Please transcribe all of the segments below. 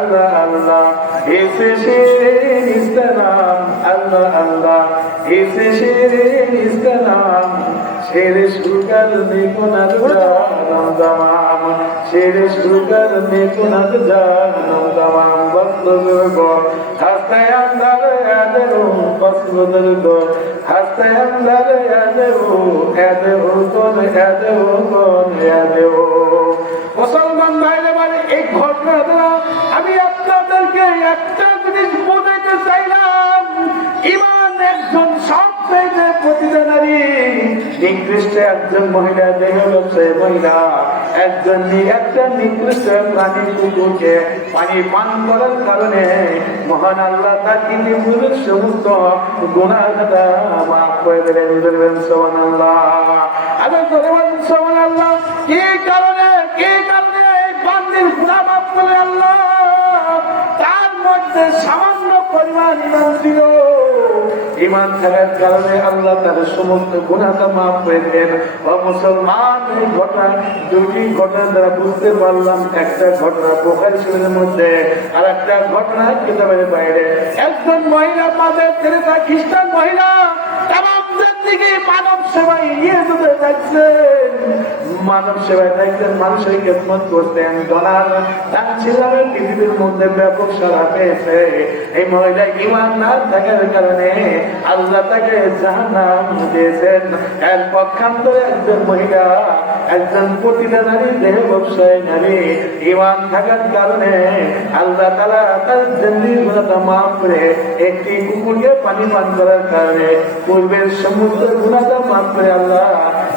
Allah Allah, ise şirin istemem. Allah Allah, ise şirin istemem. Şere şugar ne kunar canım tamam. Şere şugar ne kunar canım tamam. Baslıdır go, hastayanları ederu. Baslıdır go, hastayanları ederu. Ederu kon, ederu kon, ederu. মুসলমান ভাইরা মানে এই ঘটনাটা আমি আপনাদেরকে একটা জিনিস বোঝাতে চাইলাম। ঈমান একজন সবচেয়ে প্রতিটা নারী নিকৃষ্ট একজন মহিলা দেহ ব্যবসায়ী মহিলা একটা নিকৃষ্ট প্রাণী কুকুরকে পানি পান করার কারণে মহান আল্লাহ তার তিনি পুরুষ সমস্ত গুনাহটা মাফ করে দেবেন। সুবহানাল্লাহ। আবার বলেন সুবহানাল্লাহ। কি কারণে এই বান্দির গুনাহ মাফ করে আল্লাহ? তার মধ্যে সামান্য পরিমাণ ঈমান ছিল। ঈমান থাকার কারণে আল্লাহ তার সমস্ত গুনাহটা মাফ করে দেন। ও মুসলমান, এই ঘটনা দুটি ঘটনা দ্বারা বুঝতে পারলাম। একটা ঘটনা বুখারী শরীফের মধ্যে, আর একটা ঘটনা কিতাবের বাইরে। একজন মহিলা মাদার তেরেসা, খ্রিস্টান মহিলা, তামাম জিন্দেগি মানব সেবায় নিয়োজিত থাকছেন। মানব সেবায় থাকতেন, মানুষের খেদমত করতেন। ডলার দানশীলতার পৃথিবীর মধ্যে ব্যাপক সাড়া পেয়েছে। এই মহিলা ঈমান না থাকার কারণে আল্লাহ তাকে জাহান্নাম দিয়েছেন। এর পক্ষান্তরে একজন মহিলা, একজন প্রতিটা নারী, দেহ ব্যবসায়ী নারী, ঈমান থাকার কারণে আল্লাহ তাআলা তার জিন্দেগির গুনাহটা মাফ করে একটি কুকুরকে পানি পান করার কারণে পূর্বের সমস্ত গুনাহটা মাফ করে আল্লাহ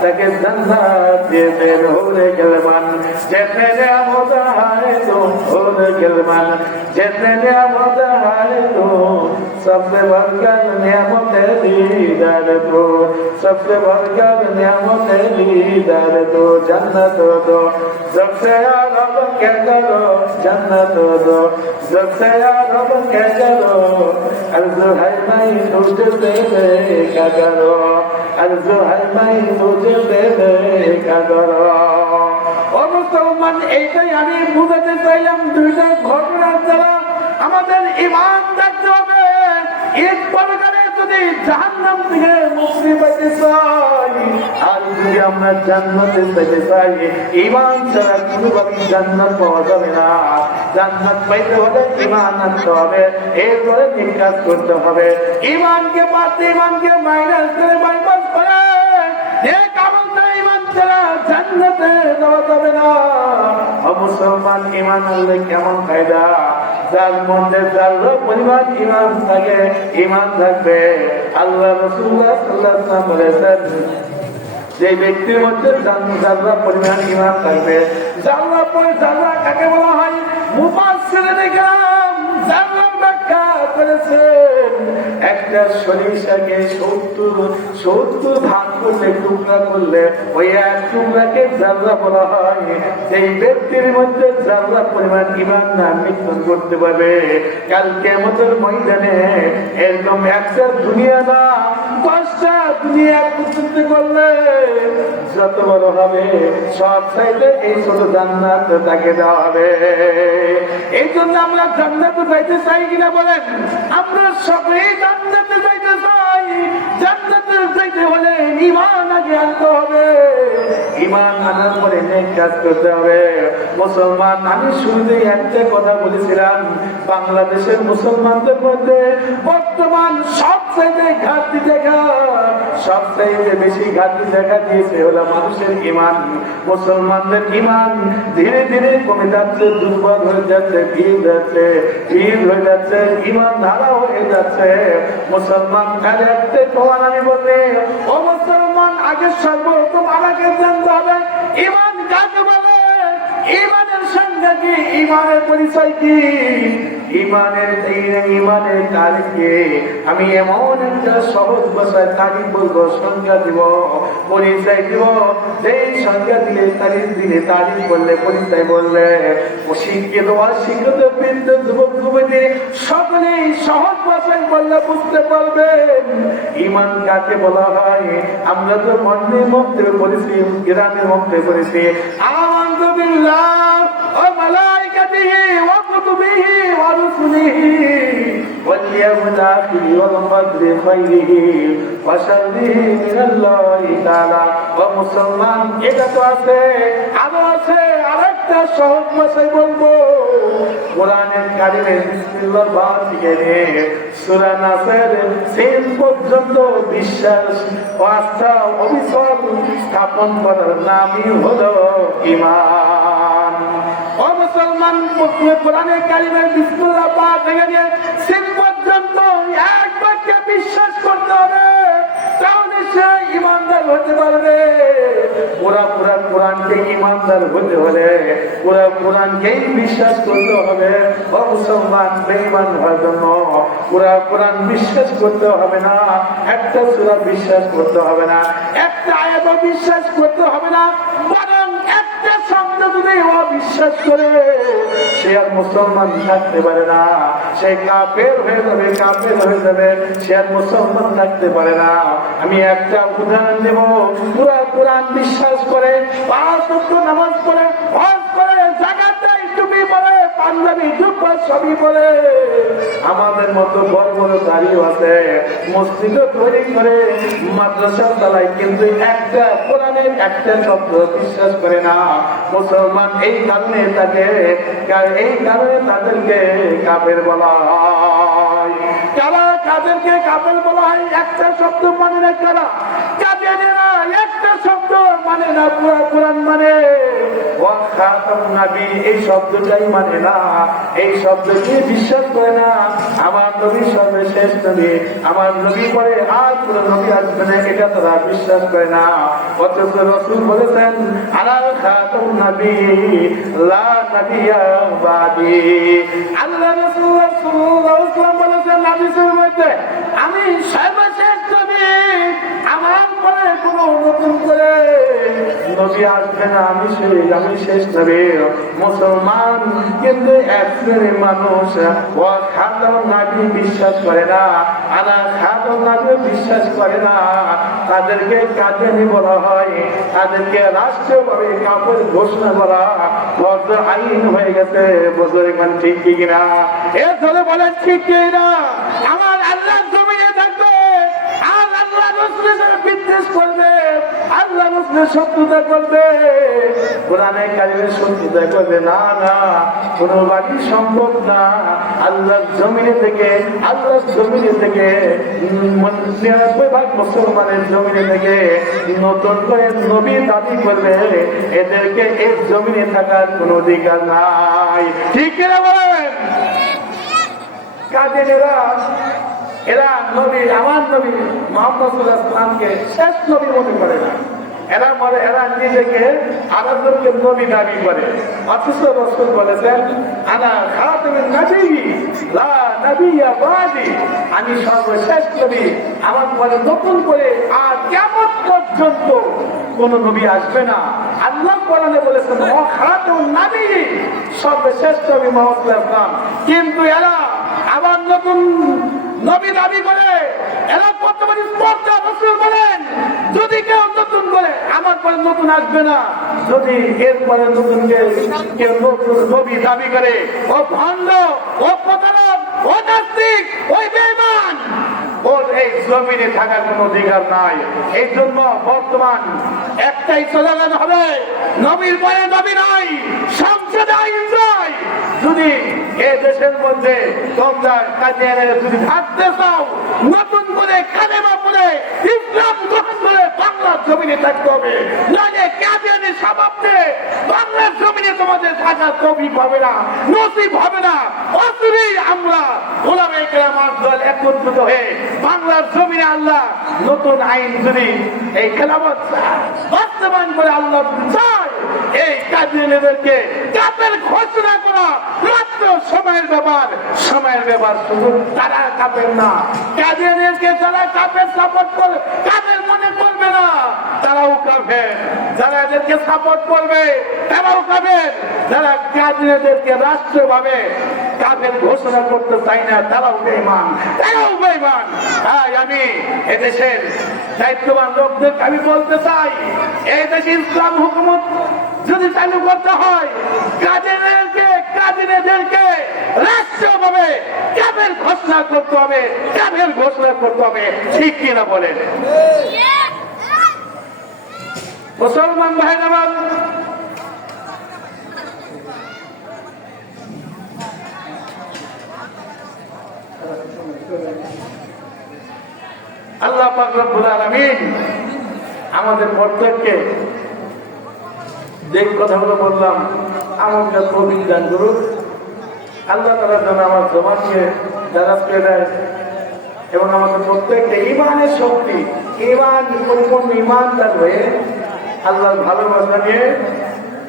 তাকে জান্নাত দিয়েছেন। হোরে গেলমান যেতে নিয়ামত হায় তো, হোরে গেলমান যেতে নিয়ামত হায় তো, सबसे बढ़कर नियामत है दीदार तो, सबसे बढ़कर नियामत है दीदार तो, जन्नत दो सबसे रब के करो, जन्नत दो सबसे रब के करो, अर्ज़ु है मैं तुझे दे क्या करो, अर्ज़ु है मैं तुझे दे क्या करो। ও মুসলমান, এইটাই আমি বুঝাতে চাইলাম। দুইটা ঘটনার দ্বারা আমাদের ঈমান থাকতে হবে। এক পরকালে যদি জাহান্নাম থেকে মুক্তি পেতে চাই, আর যদি আমরা জান্নাতে পেতে চাই, ঈমান ছাড়া কোনোভাবেই জান্নাত পাওয়া যাবে না। জান্নাত পাইতে হলে ঈমান আনতে হবে, এরপরে ঠিক কাজ করতে হবে। ঈমানকে বাড়তে, ঈমানকে মাইনাস করে, বাইপাস করে নেক আমল দ্বারা ঈমান ছাড়া জান্নাতে যাওয়া যাবে না। মুসলমান, ঈমান আনলে কেমন ফায়দা? যার মধ্যে যার পরিমাণ ঈমান থাকে, ঈমান থাকবে। আল্লাহ রাসূলুল্লাহ সাল্লাল্লাহু আলাইহি ওয়াসাল্লাম বলেছেন, যে ব্যক্তির মধ্যে যারা পরিমাণ ঈমান থাকবে, যারা কাকে বলা হয়? মুফাসসিরিনে কেরাম যারা ব্যাখ্যা করেছেন, একটা সরিষাকে 70 ভাগ করলে, টুকরা করলে, ওই এক টুকরাকে জাররা বলা হয়। সেই ব্যক্তির মধ্যে জাররা পরিমাণ ঈমান না মৃত্যু করতে পারবে, কাল কিয়ামতের ময়দানে এরকম একটা দুনিয়া না 10টা দুনিয়া একত্রিত করলে যত বড় হবে, সব চাইতে এই ছোট জান্নাত তাকে দেওয়া হবে। এই জন্য আমরা জান্নাতে যাইতে চাই কিনা বলেন? আমরা সবাই জান্নাতে যাইতে চাই। জান্নাতে যাইতে হলে ঈমান আগে আনতে হবে, ঈমান আনার পরে নেক কাজ করতে হবে। মুসলমান, আমি শুরুতেই একটা কথা বলেছিলাম, বাংলাদেশের মুসলমানদের মধ্যে বর্তমান সবচেয়ে ঘাটতি বেশি ঘাটতি দেখা দিয়েছে হলো মানুষের ঈমান। মুসলমানদের ঈমান ধীরে ধীরে কমে যাচ্ছে, দুর্বল হয়ে যাচ্ছে, ধীর হয়ে যাচ্ছে, ঈমান ধারা হয়ে যাচ্ছে। মুসলমান তার একটা প্রমাণ আমি বললে, ও মুসলমান, আগে সর্বপ্রথম আমাকে জানতে হবে ঈমান কাকে বলে, ঈমানের সংজ্ঞা কি, ঈমানের পরিচয় কি, ঈমানের তারিখ কি। আমি এমন একটা সহজ ভাষায় তারিখ বলবো, সংজ্ঞা দিব, পরিচয় দিব। যেই সংজ্ঞা দিলে, তারিখ দিলে, তারিখ বললে, পরিচয় বললে, শিক্ষিত অশিক্ষিত বৃদ্ধ যুবক যুবতী সকলেই সহজ ভাষায় বললে বুঝতে পারবেন ঈমান কাকে বলা হয়। আমরা তো মনের মধ্যে পড়েছি, গ্রামের মধ্যে পড়েছি, আমানতু বিল্লাহ ওয়া মালাইকাতিহি ওয়া কুতুবিহি বিল্লাহি ওয়া রুসুলিহি ওয়াল ইয়াউমিল আখির ওয়াল কদরি খাইরিহি ওয়া শাররিহি মিনাল্লাহি তাআলা। ওয়া মুসলমান, এটা তো আছে, আরো আছে আরেকটা সহজ ভাষায় বলবো। কোরআনের কারিমের বিসমিল্লাহর বাদ থেকে নিয়ে সূরা নাসের শেষ পর্যন্ত বিশ্বাস ও আস্থা অবিচল স্থাপন করার নামই হলো ঈমান। ও মুসলমান, কোরআনের কারিমের বিসমিল্লাহ বাদ থেকে নিয়ে শেষ পর্যন্ত এক বাক্যে বিশ্বাস করতে হবে, তাহলে সে ঈমানদার হতে পারবে। পুরা কোরআনকে ঈমানদার হতে হলে পুরা কোরআনকেই বিশ্বাস করতে হবে। ও মুসলমান, বেঈমান হওয়ার জন্য পুরা কোরআন বিশ্বাস করতে হবে না, একটা সূরা বিশ্বাস করতে হবে না, একটা আয়াত বিশ্বাস করতে হবে না, বরং একটা শব্দ যদি ও বিশ্বাস করে সে আর মুসলমান থাকতে পারে না, সে কাফের হয়ে যাবে, কাফের হয়ে যাবে, সে আর মুসলমান থাকতে পারে না। আমি একটা উদাহরণ দেব। পুরা কোরআন বিশ্বাস করে, 5 ওয়াক্ত নামাজ পড়ে, হজ করে, জাকাত টুপি পরে, পাঞ্জাবি জুব্বা সবই পরে, আমাদের মতো বড় বড় দাড়িও আছে, মসজিদ তৈরি করে, মাদ্রাসা চালায়, কিন্তু একটা কোরআনের একটা শব্দ বিশ্বাস করে না মুসলমান। এই কারণে তাদেরকে কাফের বলা হয়। কারা কাদেরকে কাফের বলা হয়? একটা শব্দ মানে না। কারা? কাফেরেরা একটা শব্দ মানে না, পুরা কোরআন মানে। ওয়া খাতামুন নবী, এই শব্দটাই মানে না, এই শব্দকে বিশ্বাস করে না। আমার নবী সর্বশেষ নবী, আমার নবী পরে আর কোন নবী আসবে না, এটা তারা বিশ্বাস করে না। অথচ রাসূল বলেছেন, আনা খাতামুন নবী লা নবিয়্যা বাদি। আল্লাহ রাসূল সাল্লাল্লাহু আলাইহি ওয়াসাল্লাম বলেছেন হাদিসের মধ্যে, আমি সর্বশেষ নবী, আমার পরে কোন নতুন করে নবী আসবে না, আমি শেষ নবী। মুসলমান কিন্তু এক শ্রেণীর মানুষ ও খাতামুন নবী বিশ্বাস করে না, আনা খাতামুন নবী বিশ্বাস করে না। তাদেরকে কাদিয়ানী বলা হয়, তাদেরকে রাষ্ট্রীয়ভাবে কাফের ঘোষণা করা বদ্ধ আইন হয়ে গেছে। বুঝলেন ঠিক কি কিনা? এর ধরে বলেন ঠিক কিনা? আমার আল্লাহ জমিনে থাকবে আর আল্লাহ রাসূলের সাথে বিদ্বেষ করবে, আল্লাহ রাসূলের শত্রুতা করবে, কোরআনে কারিমের শত্রুতা করবে না, না, কোনোভাবেই সম্ভব না। আল্লাহর জমিনে থেকে 99% মুসলমানের জমিনে থেকে নতুন করে নবী দাবি করবে, এদেরকে এই জমিনে থাকার কোনো অধিকার নাই। ঠিক কিনা বলেন? কাজেরা এরা নবী, আমার নবী মুহাম্মদ সাল্লাল্লাহু আলাইহি ওয়াসাল্লামকে শেষ নবী মনে করে না। এরা নিজেকে আরেকজনকে নবী দাবি করে। অথচ রাসূল বলেছেন, আনা খাতামুন নবিয়্যিন লা নবিয়্যা বাদি, আমি সর্বশেষ নবী, আমার পরে নতুন করে আর কিয়ামত পর্যন্ত কোন নবী আসবে না। আল্লাহ কোরআনে বলেছেন, ও খাতামুন নবিয়্যিন, সর্বশেষ নবী মুহাম্মদ সাল্লাল্লাহু আলাইহি ওয়াসাল্লাম। কিন্তু এরা আবার নতুন নবী দাবি করে। এরা বর্তমানে স্পর্ধা। রাসূল বলেন, যদি কেউ নতুন করে আমার পরে নতুন আসবে না, যদি এরপরে নতুন কেউ নতুন নবী দাবি করে, ও ভণ্ড, ও প্রতারক, ও নাস্তিক, ওই বেঈমান, ওর এই জমিনে থাকার কোনো অধিকার নাই। এই জন্য বর্তমান একটাই স্লোগান হবে, নবীর পরে নবী নাই, সংসদে আইন চাই। যদি এ দেশের মধ্যে তোমরা কাদিয়ানীরা যদি থাকতে চাও, নতুন করে কালেমা পড়ে ইসলাম গ্রহণ করে বাংলার জমিনে থাকতে হবে, নইলে কাদিয়ানীর স্বভাবে বাংলার জমিনে তোমাদের থাকা তৌফিক হবে না, নসিব হবে না। অচিরেই আমরা ওলামায়ে কেরামের দল একত্রিত হয়ে বাংলার জমিনে আল্লাহ নতুন আইন যদি এই খেলাফত বাস্তবায়ন করে আল্লাহ চায়, এই কাদিয়ানীদেরকে কাফের ঘোষণা করা মাত্র সময়ের ব্যাপার। শুধু তারা কাফের না, কাদিয়ানীদেরকে যারা কাফের সাপোর্ট করে, কাফের মনে করবে না, তারাও কাফের। যারা এদেরকে সাপোর্ট করবে তারাও কাফের। যারা কাদিয়ানীদেরকে রাষ্ট্রীয়ভাবে কাফের ঘোষণা করতে চাই না, তারাও বেঈমান। তাই আমি এদেশের দায়িত্ববান লোকদের আমি বলতে চাই, এই দেশে ইসলাম হুকুমত যদি চালু করতে হয়, কাদিয়ানীদেরকে রাষ্ট্রীয়ভাবে কাফের ঘোষণা করতে হবে, কাফের ঘোষণা করতে হবে, ঠিক কিনা বলেন? মুসলমান ভাই আমার, আল্লাহ পাক রব্বুল আলামিন আমাদের প্রত্যেককে যে কথাগুলো বললাম আমাকে তৌফিক দান করুন। আল্লাহ তাআলা যেন আমার জবানকে দারাজ করে দেয় এবং আমাদের প্রত্যেককে ঈমানের শক্তি, ঈমান পরিপূর্ণ ঈমানদার হয়ে আল্লাহর ভালোবাসা নিয়ে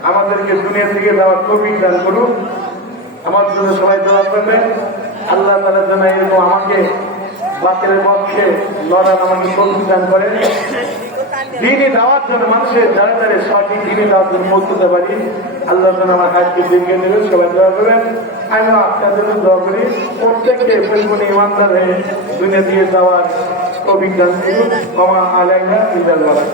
আমাদেরকে দুনিয়া থেকে দেওয়ার তৌফিক দান করুন। আমার জন্য সবাই দোয়া করবেন। আল্লাহ তাআলা যেন এরকম আমাকে বাতিলের পক্ষে লড়ার আমাকে তৌফিক দান করেন। দিনে দেওয়ার জন্য মানুষের দ্বারা দ্বারে সঠিক দিনে দেওয়ার জন্য পৌঁছতে পারি। আল্লাহ যেন আমার হাতকে দিনকে নেবেন, সবাই দোয়া করবেন। আমিও আপনার জন্য দোয়া করি প্রত্যেককে পরিপূর্ণ ইমানদার হয়ে দুনিয়া দিয়ে যাওয়ার তৌফিক দান করুন। ক্ষমা আলাইনা ইল্লাল বালাগ।